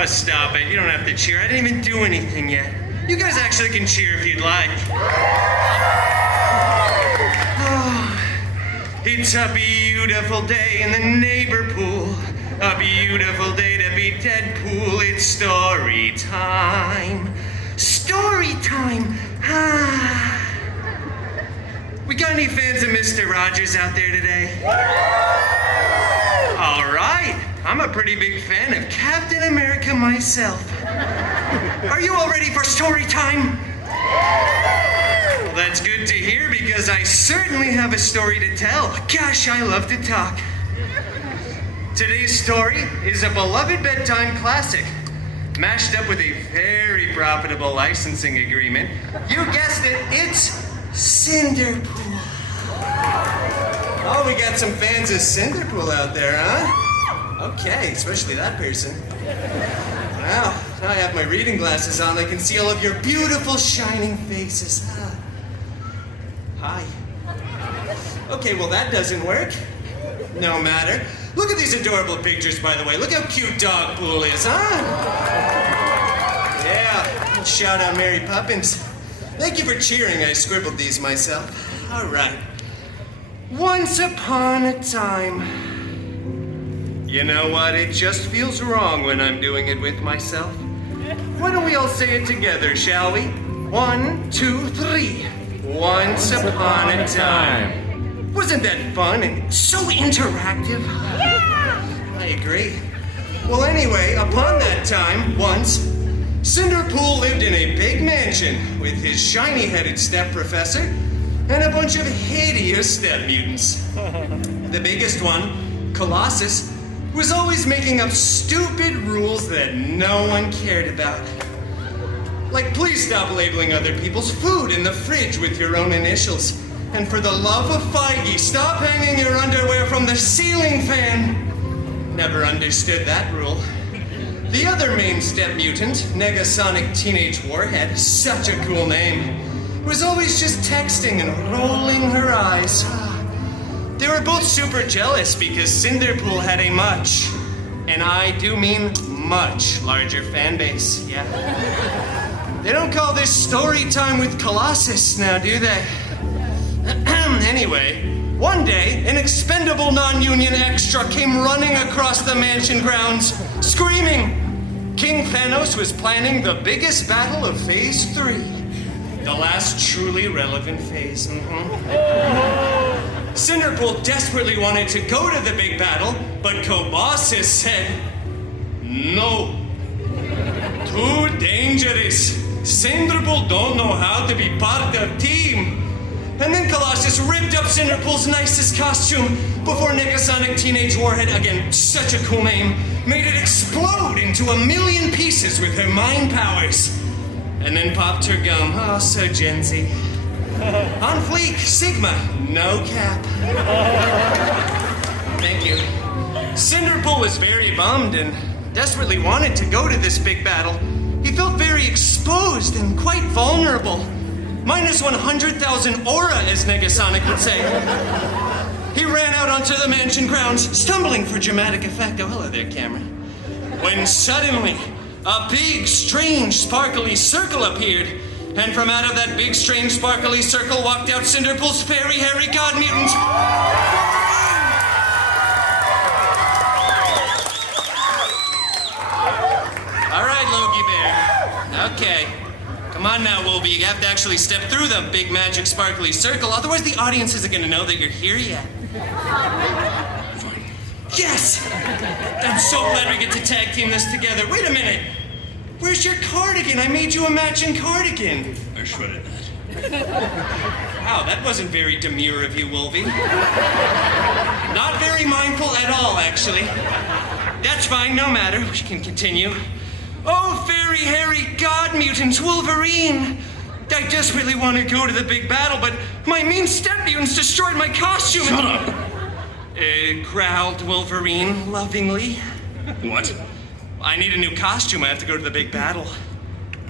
Oh, stop it. You don't have to cheer. I didn't even do anything yet. You guys actually can cheer if you'd like. Oh, it's a beautiful day in the neighbor pool. A beautiful day to be Deadpool. It's story time. Story time. Ah. We got any fans of Mr. Rogers out there today? All right. I'm a pretty big fan of Captain America myself. Are you all ready for story time? Well, that's good to hear because I certainly have a story to tell. Gosh, I love to talk. Today's story is a beloved bedtime classic, mashed up with a very profitable licensing agreement. You guessed it, it's Cinderpool. Oh, we got some fans of Cinderpool out there, huh? Okay, especially that person. Well, now I have my reading glasses on. I can see all of your beautiful, shining faces. Hi. Okay, well, that doesn't work. No matter. Look at these adorable pictures, by the way. Look how cute Dogpool is, huh? Yeah, shout out Mary Poppins. Thank you for cheering. I scribbled these myself. All right. Once upon a time. You know what? It just feels wrong when I'm doing it with myself. Why don't we all say it together, shall we? 1, 2, 3. Once upon a time. Wasn't that fun and so interactive? Yeah! I agree. Well, anyway, upon that time, once, Cinderpool lived in a big mansion with his shiny-headed step-professor and a bunch of hideous step-mutants. The biggest one, Colossus, was always making up stupid rules that no one cared about. Like, please stop labeling other people's food in the fridge with your own initials. And for the love of Feige, stop hanging your underwear from the ceiling fan. Never understood that rule. The other main step mutant, Negasonic Teenage Warhead, such a cool name, was always just texting and rolling her eyes. They were both super jealous because Cinderpool had a much, and I do mean much, larger fan base, yeah. They don't call this story time with Colossus now, do they? Anyway, one day, an expendable non-union extra came running across the mansion grounds, screaming. King Thanos was planning the biggest battle of Phase 3. The last truly relevant phase. Cinderpool desperately wanted to go to the big battle, but Colossus said, no. Too dangerous. Cinderpool don't know how to be part of team. And then Colossus ripped up Cinderpool's nicest costume before Negasonic Teenage Warhead, again, such a cool name, made it explode into 1,000,000 pieces with her mind powers. And then popped her gum. Oh, so Gen Z. On fleek, Sigma, no cap. Thank you. Cinderpool was very bummed and desperately wanted to go to this big battle. He felt very exposed and quite vulnerable. Minus 100,000 aura, as Negasonic would say. He ran out onto the mansion grounds, stumbling for dramatic effect. Oh, hello there, camera. When suddenly, a big, strange, sparkly circle appeared. And from out of that big, strange, sparkly circle walked out Cinderpool's fairy, hairy god mutant. All right, Logie Bear. Okay. Come on now, Wolby. You have to actually step through the big, magic, sparkly circle. Otherwise, the audience isn't going to know that you're here yet. Fine. Yes! I'm so glad we get to tag team this together. Wait a minute. Where's your cardigan? I made you a matching cardigan. I shredded that. Wow, that wasn't very demure of you, Wolvie. Not very mindful at all, actually. That's fine, no matter. We can continue. Oh, fairy, hairy god mutants, Wolverine! I desperately want to go to the big battle, but my mean step mutants destroyed my costume. Shut up! Growled Wolverine lovingly. What? I need a new costume. I have to go to the big battle.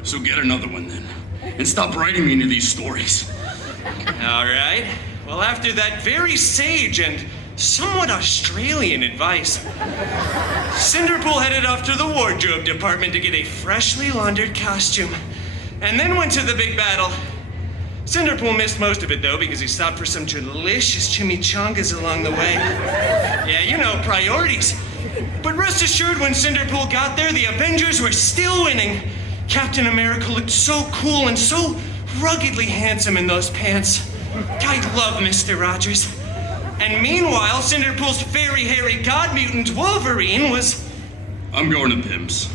So get another one then. And stop writing me into these stories. All right. Well, after that very sage and somewhat Australian advice. Cinderpool headed off to the wardrobe department to get a freshly laundered costume, and then went to the big battle. Cinderpool missed most of it, though, because he stopped for some delicious chimichangas along the way. Yeah, you know, priorities. But rest assured, when Cinderpool got there, the Avengers were still winning. Captain America looked so cool and so ruggedly handsome in those pants. I love Mr. Rogers. And meanwhile, Cinderpool's fairy hairy god mutant Wolverine was... I'm going to Pim's.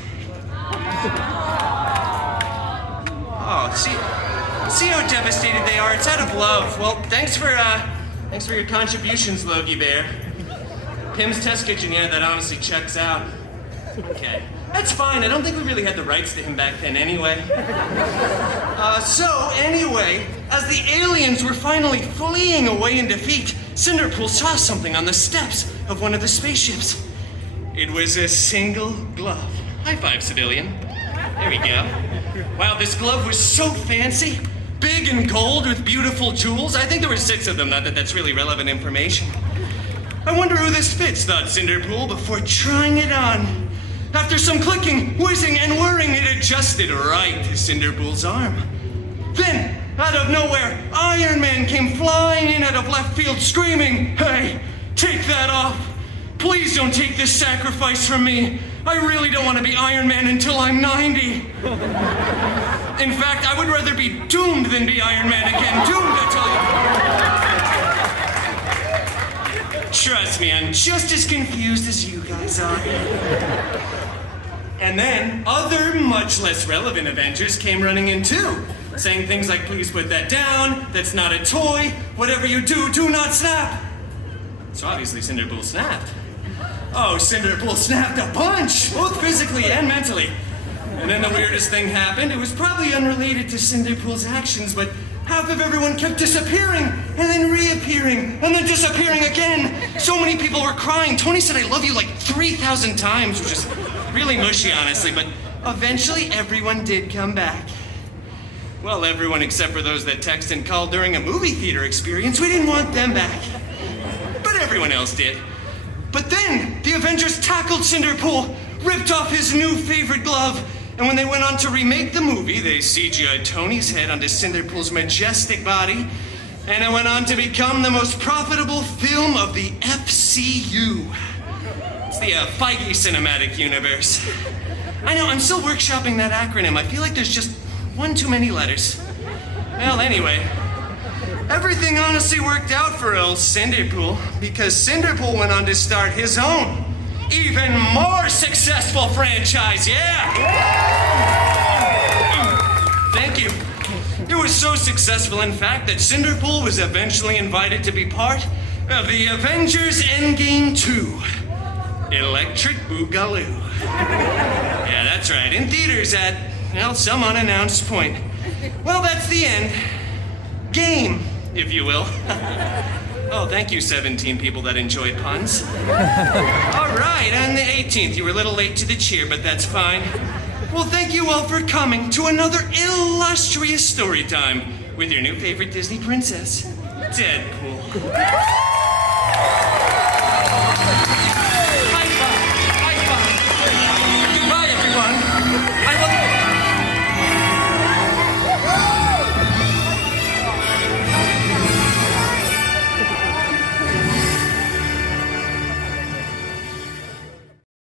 Oh, see how devastated they are? It's out of love. Well, thanks for your contributions, Logie Bear. Pim's Test Kitchen, yeah, that honestly checks out. Okay, that's fine. I don't think we really had the rights to him back then anyway. So anyway, as the aliens were finally fleeing away in defeat, Cinderpool saw something on the steps of one of the spaceships. It was a single glove. High five, civilian. There we go. Wow, this glove was so fancy. Big and gold with beautiful jewels. I think there were 6 of them, not that that's really relevant information. I wonder who this fits, thought Cinderpool before trying it on. After some clicking, whizzing, and whirring, it adjusted right to Cinderpool's arm. Then, out of nowhere, Iron Man came flying in out of left field screaming, "Hey, take that off. Please don't take this sacrifice from me. I really don't want to be Iron Man until I'm 90. In fact, I would rather be doomed than be Iron Man again. Doomed, I tell you. Trust me, I'm just as confused as you guys are." And then other much less relevant Avengers came running in too, saying things like, "Please put that down, that's not a toy, whatever you do, do not snap." So obviously Cinderpool snapped. Oh, Cinderpool snapped a bunch, both physically and mentally. And then the weirdest thing happened. It was probably unrelated to Cinderpool's actions, but half of everyone kept disappearing, and then reappearing, and then disappearing again. So many people were crying. Tony said, "I love you" like 3,000 times, which is really mushy, honestly, but eventually everyone did come back. Well, everyone except for those that text and called during a movie theater experience. We didn't want them back. But everyone else did. But then the Avengers tackled Cinderpool, ripped off his new favorite glove, and when they went on to remake the movie, they CGI'd Tony's head onto Cinderpool's majestic body, and it went on to become the most profitable film of the FCU. It's the Feige Cinematic Universe. I know, I'm still workshopping that acronym. I feel like there's just one too many letters. Well, anyway, everything honestly worked out for old Cinderpool, because Cinderpool went on to start his own, even more successful franchise, yeah! Thank you. It was so successful, in fact, that Cinderpool was eventually invited to be part of the Avengers Endgame 2, Electric Boogaloo. Yeah, that's right, in theaters at, well, some unannounced point. Well, that's the end. Game, if you will. Oh, thank you, 17 people that enjoyed puns. All right, on the 18th, you were a little late to the cheer, but that's fine. Well, thank you all for coming to another illustrious story time with your new favorite Disney princess, Deadpool.